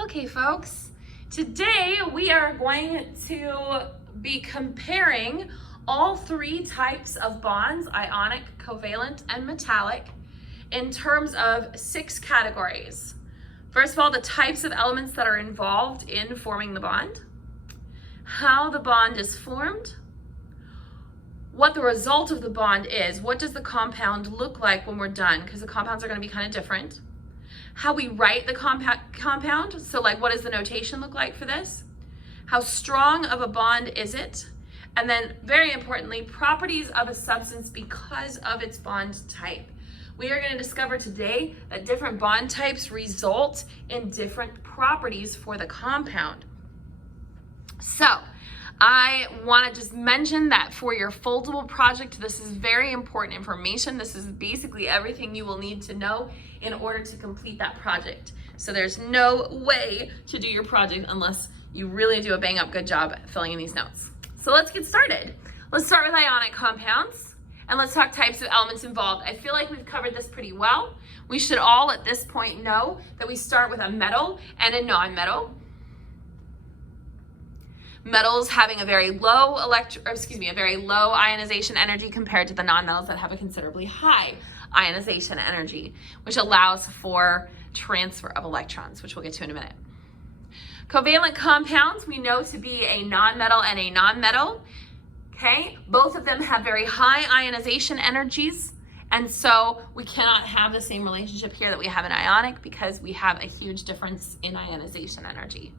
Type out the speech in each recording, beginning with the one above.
Okay, folks, today we are going to be comparing all three types of bonds, ionic, covalent, and metallic, in terms of 6 categories. First of all, the types of elements that are involved in forming the bond, how the bond is formed, what the result of the bond is, what does the compound look like when we're done, because the compounds are going to be kind of different, how we write the compound, so like what does the notation look like for this, how strong of a bond is it, and then very importantly, properties of a substance because of its bond type. We are going to discover today that different bond types result in different properties for the compound. So I want to just mention that for your foldable project, this is very important information. This is basically everything you will need to know in order to complete that project. So there's no way to do your project unless you really do a bang up good job filling in these notes. So let's get started. Let's start with ionic compounds and let's talk types of elements involved. I feel like we've covered this pretty well. We should all at this point know that we start with a metal and a non-metal. Metals having a very low a very low ionization energy compared to the non-metals that have a considerably high ionization energy, which allows for transfer of electrons, which we'll get to in a minute. Covalent compounds we know to be a non-metal and a non-metal. Okay, both of them have very high ionization energies, and so we cannot have the same relationship here that we have in ionic because we have a huge difference in ionization energy.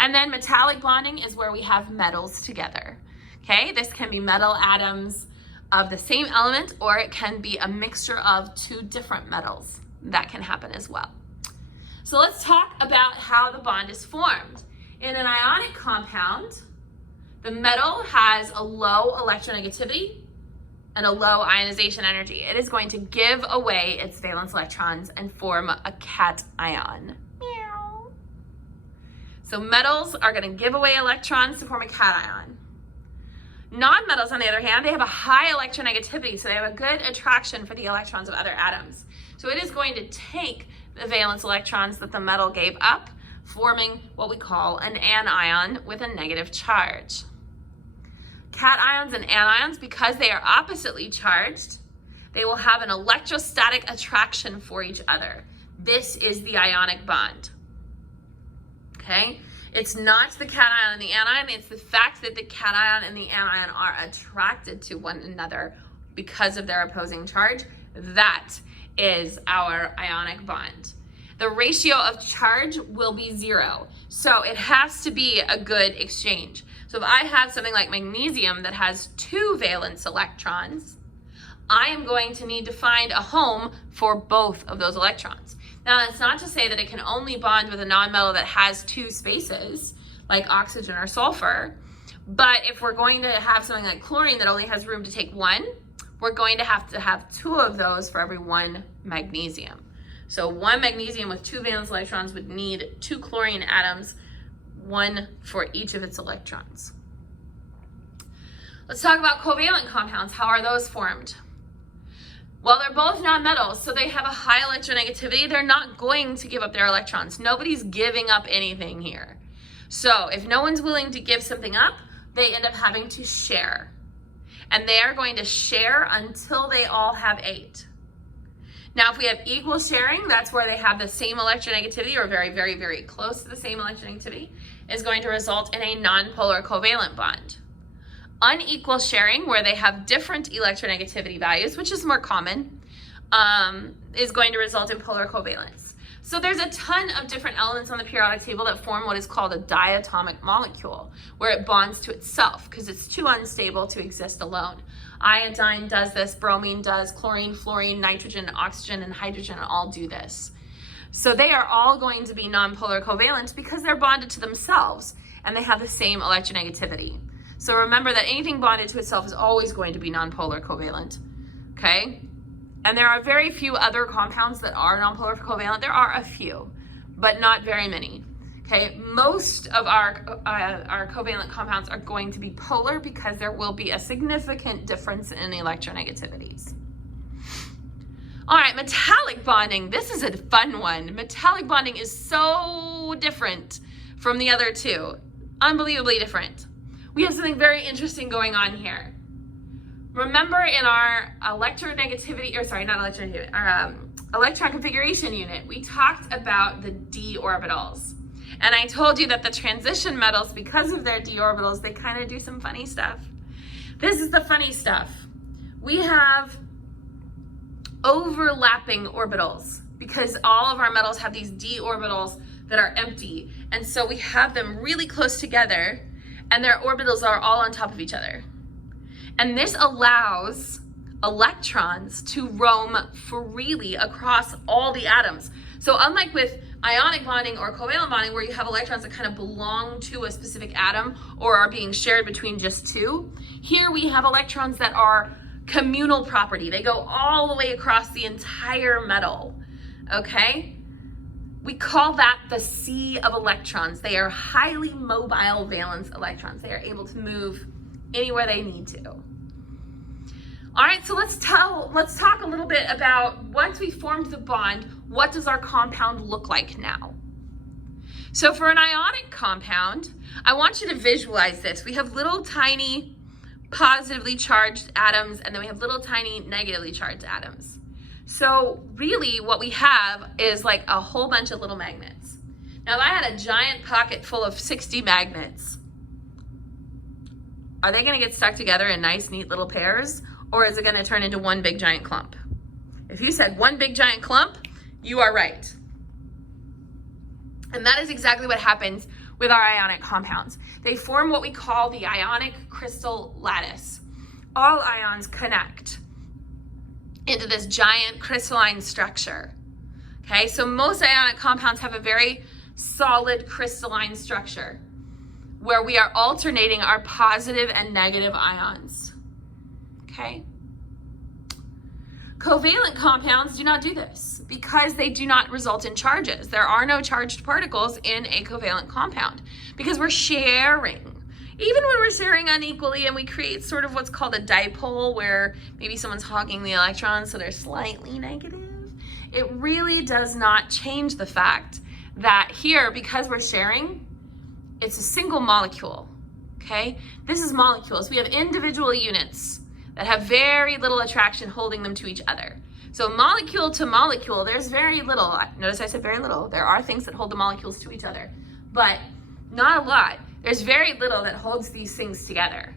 And then metallic bonding is where we have metals together. Okay, this can be metal atoms of the same element, or it can be a mixture of 2 different metals. That can happen as well. So let's talk about how the bond is formed. In an ionic compound, the metal has a low electronegativity and a low ionization energy. It is going to give away its valence electrons and form a cation. So metals are going to give away electrons to form a cation. Non-metals, on the other hand, they have a high electronegativity, so they have a good attraction for the electrons of other atoms. So it is going to take the valence electrons that the metal gave up, forming what we call an anion with a negative charge. Cations and anions, because they are oppositely charged, they will have an electrostatic attraction for each other. This is the ionic bond. Okay, it's not the cation and the anion, it's the fact that the cation and the anion are attracted to one another because of their opposing charge. That is our ionic bond. The ratio of charge will be 0, so it has to be a good exchange. So if I have something like magnesium that has 2 valence electrons, I am going to need to find a home for both of those electrons. Now, that's not to say that it can only bond with a nonmetal that has 2 spaces, like oxygen or sulfur, but if we're going to have something like chlorine that only has room to take 1, we're going to have 2 of those for every 1 magnesium. So 1 magnesium with 2 valence electrons would need 2 chlorine atoms, 1 for each of its electrons. Let's talk about covalent compounds. How are those formed? Well, they're both nonmetals, so they have a high electronegativity. They're not going to give up their electrons. Nobody's giving up anything here. So if no one's willing to give something up, they end up having to share. And they are going to share until they all have 8. Now, if we have equal sharing, that's where they have the same electronegativity, or very, very, very close to the same electronegativity, is going to result in a nonpolar covalent bond. Unequal sharing, where they have different electronegativity values, which is more common, is going to result in polar covalence. So there's a ton of different elements on the periodic table that form what is called a diatomic molecule, where it bonds to itself because it's too unstable to exist alone. Iodine does this, bromine does, chlorine, fluorine, nitrogen, oxygen, and hydrogen all do this. So they are all going to be nonpolar covalent because they're bonded to themselves and they have the same electronegativity. So remember that anything bonded to itself is always going to be nonpolar covalent, okay? And there are very few other compounds that are nonpolar covalent. There are a few, but not very many, okay? Most of our covalent compounds are going to be polar because there will be a significant difference in electronegativities. All right, metallic bonding. This is a fun one. Metallic bonding is so so different from the other two. Unbelievably different. We have something very interesting going on here. Remember in our electronegativity, or sorry, not electronegativity, our electron configuration unit, we talked about the d orbitals. And I told you that the transition metals, because of their d orbitals, they kind of do some funny stuff. This is the funny stuff. We have overlapping orbitals because all of our metals have these d orbitals that are empty. And so we have them really close together and their orbitals are all on top of each other. And this allows electrons to roam freely across all the atoms. So unlike with ionic bonding or covalent bonding, where you have electrons that kind of belong to a specific atom or are being shared between just two, here we have electrons that are communal property. They go all the way across the entire metal, okay? We call that the sea of electrons. They are highly mobile valence electrons. They are able to move anywhere they need to. All right, so let's talk a little bit about, once we formed the bond, what does our compound look like now? So for an ionic compound, I want you to visualize this. We have little tiny positively charged atoms, and then we have little tiny negatively charged atoms. So really what we have is like a whole bunch of little magnets. Now if I had a giant pocket full of 60 magnets, are they gonna get stuck together in nice, neat little pairs? Or is it gonna turn into one big giant clump? If you said one big giant clump, you are right. And that is exactly what happens with our ionic compounds. They form what we call the ionic crystal lattice. All ions connect into this giant crystalline structure. Okay, so most ionic compounds have a very solid crystalline structure where we are alternating our positive and negative ions. Okay. Covalent compounds do not do this because they do not result in charges. There are no charged particles in a covalent compound because we're sharing. Even when we're sharing unequally and we create sort of what's called a dipole where maybe someone's hogging the electrons so they're slightly negative, it really does not change the fact that here, because we're sharing, it's a single molecule, okay? This is molecules. We have individual units that have very little attraction holding them to each other. So molecule to molecule, there's very little. Notice I said very little. There are things that hold the molecules to each other, but not a lot. There's very little that holds these things together.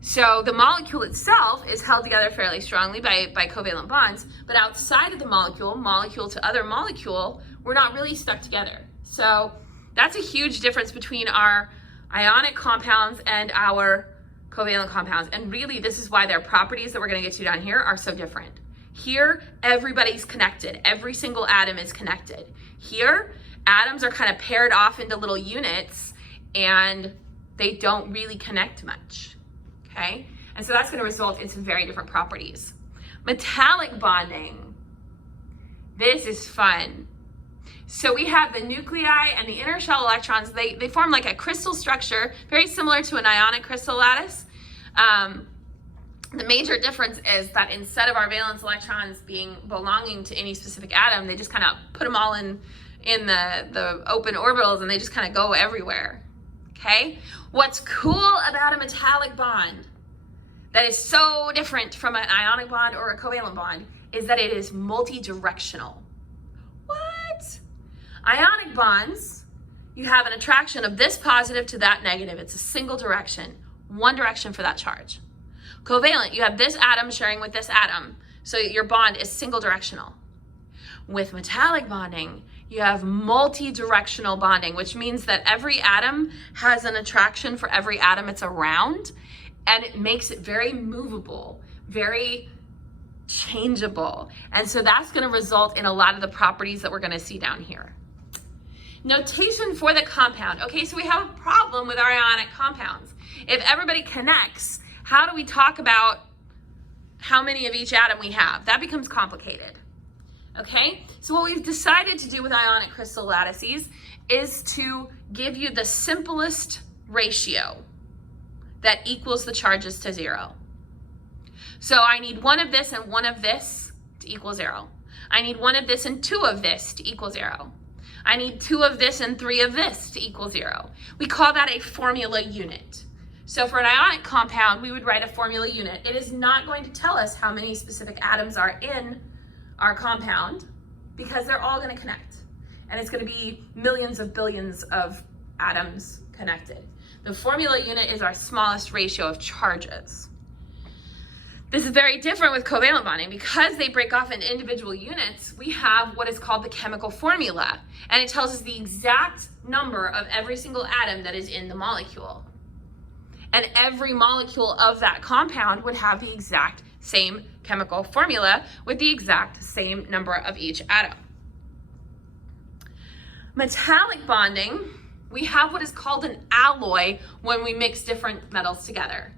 So the molecule itself is held together fairly strongly by covalent bonds, but outside of the molecule, molecule to other molecule, we're not really stuck together. So that's a huge difference between our ionic compounds and our covalent compounds. And really, this is why their properties that we're gonna get to down here are so different. Here, everybody's connected. Every single atom is connected. Here, atoms are kind of paired off into little units and they don't really connect much, okay? And so that's gonna result in some very different properties. Metallic bonding, this is fun. So we have the nuclei and the inner shell electrons. They form like a crystal structure, very similar to an ionic crystal lattice. The major difference is that instead of our valence electrons belonging to any specific atom, they just kind of put them all in the open orbitals and they just kind of go everywhere, okay? What's cool about a metallic bond that is so different from an ionic bond or a covalent bond is that it is multi-directional. What? Ionic bonds, you have an attraction of this positive to that negative. It's a single direction, one direction for that charge. Covalent, you have this atom sharing with this atom, so your bond is single directional. With metallic bonding, you have multi-directional bonding, which means that every atom has an attraction for every atom it's around, and it makes it very movable, very changeable. And so that's gonna result in a lot of the properties that we're gonna see down here. Notation for the compound. Okay, so we have a problem with our ionic compounds. If everybody connects, how do we talk about how many of each atom we have? That becomes complicated. Okay, so what we've decided to do with ionic crystal lattices is to give you the simplest ratio that equals the charges to 0. So I need one of this and one of this to equal 0. I need one of this and two of this to equal 0. I need 2 of this and 3 of this to equal 0. We call that a formula unit. So for an ionic compound, we would write a formula unit. It is not going to tell us how many specific atoms are in our compound because they're all going to connect. And it's going to be millions of billions of atoms connected. The formula unit is our smallest ratio of charges. This is very different with covalent bonding. Because they break off into individual units, we have what is called the chemical formula. And it tells us the exact number of every single atom that is in the molecule. And every molecule of that compound would have the exact same chemical formula with the exact same number of each atom. Metallic bonding, we have what is called an alloy when we mix different metals together.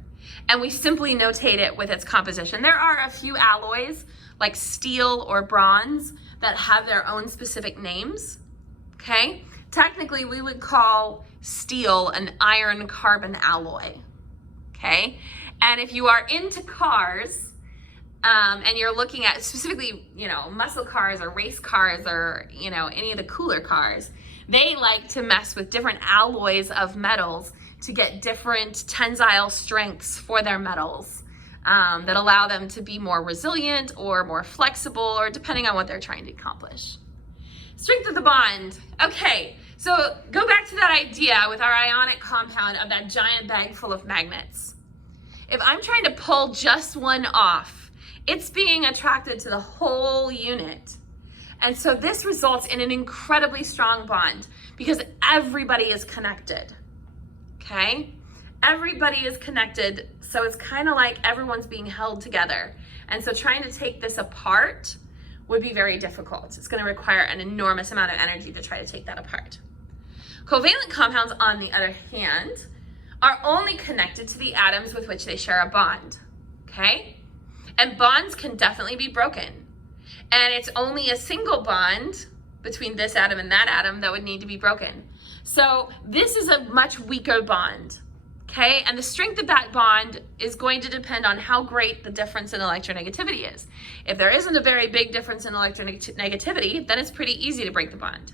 And we simply notate it with its composition. There are a few alloys, like steel or bronze, that have their own specific names, okay? Technically, we would call steel an iron-carbon alloy, okay? And if you are into cars, and you're looking at specifically, muscle cars or race cars or, any of the cooler cars, they like to mess with different alloys of metals to get different tensile strengths for their metals that allow them to be more resilient or more flexible, or depending on what they're trying to accomplish. Strength of the bond. Okay, so go back to that idea with our ionic compound of that giant bag full of magnets. If I'm trying to pull just one off, it's being attracted to the whole unit. And so this results in an incredibly strong bond because everybody is connected. Okay? Everybody is connected, so it's kind of like everyone's being held together. And so trying to take this apart would be very difficult. It's going to require an enormous amount of energy to try to take that apart. Covalent compounds, on the other hand, are only connected to the atoms with which they share a bond. Okay? And bonds can definitely be broken. And it's only a single bond between this atom and that atom that would need to be broken. So this is a much weaker bond, okay? And the strength of that bond is going to depend on how great the difference in electronegativity is. If there isn't a very big difference in electronegativity, then it's pretty easy to break the bond.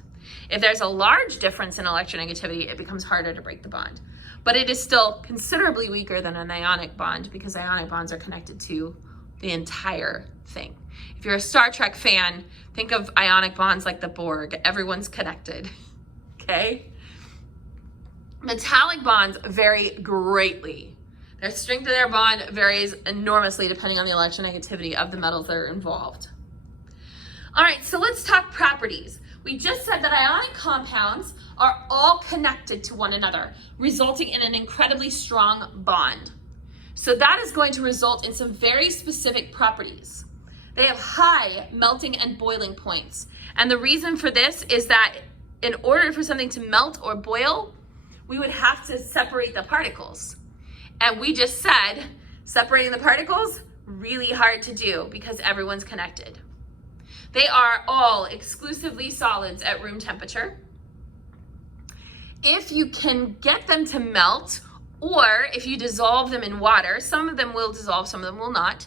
If there's a large difference in electronegativity, it becomes harder to break the bond. But it is still considerably weaker than an ionic bond because ionic bonds are connected to the entire thing. If you're a Star Trek fan, think of ionic bonds like the Borg. Everyone's connected, okay? Metallic bonds vary greatly. Their strength of their bond varies enormously depending on the electronegativity of the metals that are involved. All right, so let's talk properties. We just said that ionic compounds are all connected to one another, resulting in an incredibly strong bond. So that is going to result in some very specific properties. They have high melting and boiling points. And the reason for this is that in order for something to melt or boil, we would have to separate the particles. And we just said separating the particles, really hard to do because everyone's connected. They are all exclusively solids at room temperature. If you can get them to melt, or if you dissolve them in water, some of them will dissolve, some of them will not,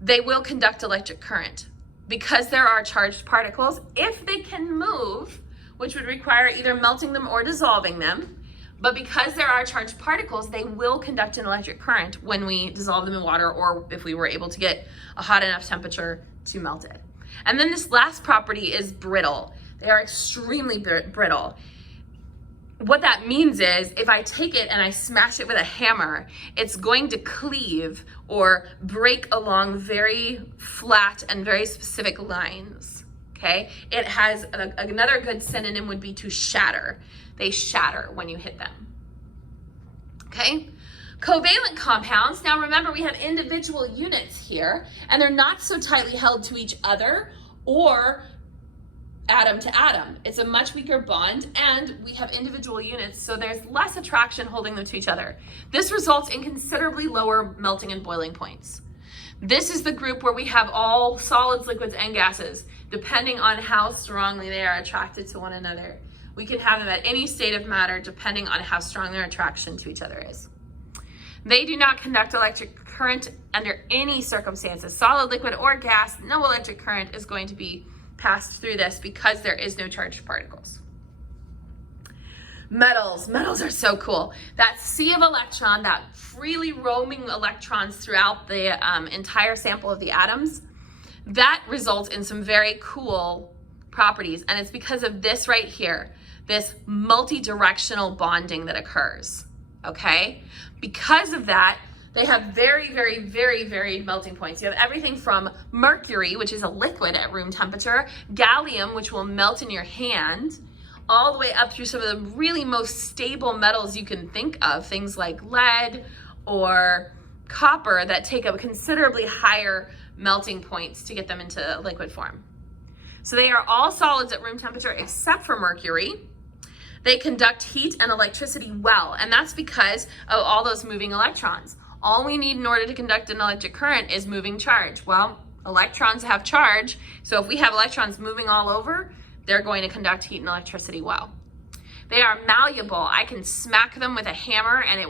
they will conduct electric current. Because there are charged particles, if they can move, which would require either melting them or dissolving them, but because there are charged particles, they will conduct an electric current when we dissolve them in water, or if we were able to get a hot enough temperature to melt it. And then this last property is brittle. They are extremely brittle. What that means is if I take it and I smash it with a hammer, it's going to cleave or break along very flat and very specific lines, okay? It has, another good synonym would be to shatter. They shatter when you hit them, okay? Covalent compounds, now remember we have individual units here, and they're not so tightly held to each other or atom to atom. It's a much weaker bond, and we have individual units, so there's less attraction holding them to each other. This results in considerably lower melting and boiling points. This is the group where we have all solids, liquids, and gases, depending on how strongly they are attracted to one another. We can have them at any state of matter depending on how strong their attraction to each other is. They do not conduct electric current under any circumstances. Solid, liquid, or gas, no electric current is going to be passed through this because there is no charged particles. Metals are so cool. That sea of electron, that freely roaming electrons throughout the entire sample of the atoms, that results in some very cool properties. And it's because of this right here, this multi-directional bonding that occurs, okay? Because of that, they have very, very, very varied melting points. You have everything from mercury, which is a liquid at room temperature, gallium, which will melt in your hand, all the way up through some of the really most stable metals you can think of, things like lead or copper that take up considerably higher melting points to get them into liquid form. So they are all solids at room temperature except for mercury. They conduct heat and electricity well, and that's because of all those moving electrons. All we need in order to conduct an electric current is moving charge. Well, electrons have charge, so if we have electrons moving all over, they're going to conduct heat and electricity well. They are malleable. I can smack them with a hammer and it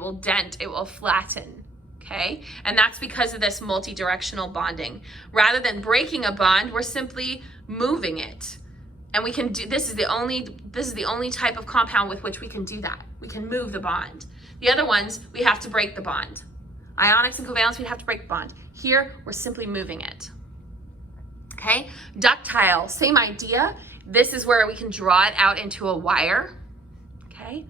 will dent, it will flatten, okay? And that's because of this multi-directional bonding. Rather than breaking a bond, we're simply moving it. And we can do, this is the only type of compound with which we can do that. We can move the bond. The other ones, we have to break the bond. Ionics and covalents, we have to break the bond. Here, we're simply moving it. Okay, ductile, same idea. This is where we can draw it out into a wire, okay?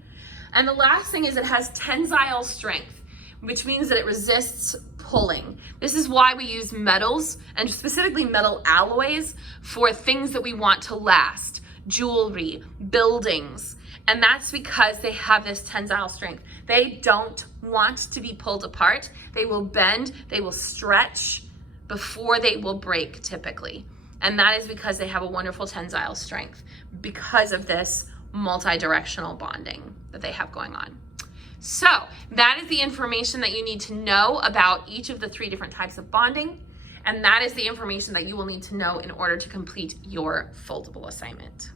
And the last thing is it has tensile strength, which means that it resists pulling. This is why we use metals, and specifically metal alloys, for things that we want to last, jewelry, buildings, and that's because they have this tensile strength. They don't want to be pulled apart. They will bend, they will stretch before they will break typically. And that is because they have a wonderful tensile strength because of this multi-directional bonding that they have going on. So that is the information that you need to know about each of the 3 different types of bonding. And that is the information that you will need to know in order to complete your foldable assignment.